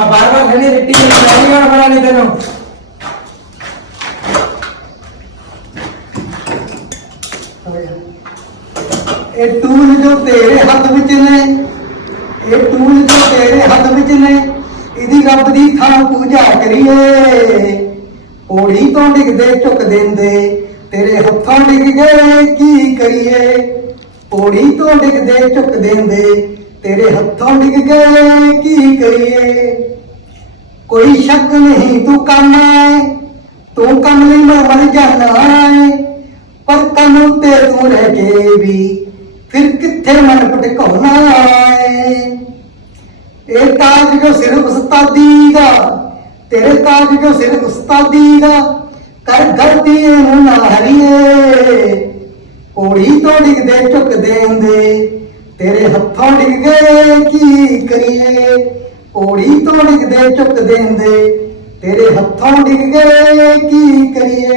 ਇੱਟੀ ਮੈਂ ਨਹੀਂ ਹੁਣ ਬਣਾਣੀ ਤੈਨੂੰ। ਇਹ ਟੂਲ ਜੋ ਤੇਰੇ ਹੱਥ ਵਿੱਚ ਨੇ, ਇਹ ਟੂਲ ਜੋ ਤੇਰੇ ਹੱਥ ਵਿੱਚ ਨੇ, ਇਹਦੀ ਰੱਬ ਦੀ ਥਾਂ ਪੂਜਾ ਕਰੀਏ। ਓੜੀ ਤੋਂ ਡਿੱਗਦੇ ਝੁਕ ਦਿੰਦੇ, ਤੇਰੇ ਹੱਥੋਂ ਡਿੱਗ ਗਏ ਕੀ ਕਰੀਏ? ਓੜੀ ਤੋਂ ਡਿੱਗਦੇ ਝੁਕ ਦਿੰਦੇ, ਤੇਰੇ ਹੱਥੋਂ ਡਿੱਗ ਗਏ ਕੀ ਕਰੀਏ? ਕੋਈ ਸ਼ੱਕ ਨਹੀਂ ਤੂੰ ਕੰਮ ਹੈ ਤੂੰ ਕੰਮ ਲਈ ਮੈਂ ਮਰ ਜਾਣਾ ਹੈ ਪਰ ਕਾਨੂੰਨ ਤੇ ਤੂੰ ਰਹਿ ਕੇ ਵੀ ਫਿਰ ਕਿੱਥੇ ਮਨ ਭਟਕਾਉਣਾ ਹੈ ਇਹ ਤਾਜ ਜੋ ਸਿਰਫ ਉਸਤਾਦੀ ਦਾ, ਤੇਰੇ ਤਾਜ ਜੋ ਸਿਰਫ ਉਸਤਾਦੀ ਦਾ, ਕਰ ਧਰਤੀ ਨੂੰ ਨਾ ਹਰੀਏ। ਪੌੜੀ ਤੋਂ ਡਿੱਗਦੇ ਝੁਕ ਦੇਂਦੇ ਤੇਰੇ ਹੱਥੋਂ ਡਿੱਗ ਗਏ, ਕੀ ਕਰੀਏ? ਪੌੜੀ ਤੋਂ ਡਿੱਗਦੇ ਝੁਕ ਹੁੰਦੇ ਤੇਰੇ ਹੱਥੋਂ ਡਿੱਗ ਗਏ ਕੀ ਕਰੀਏ?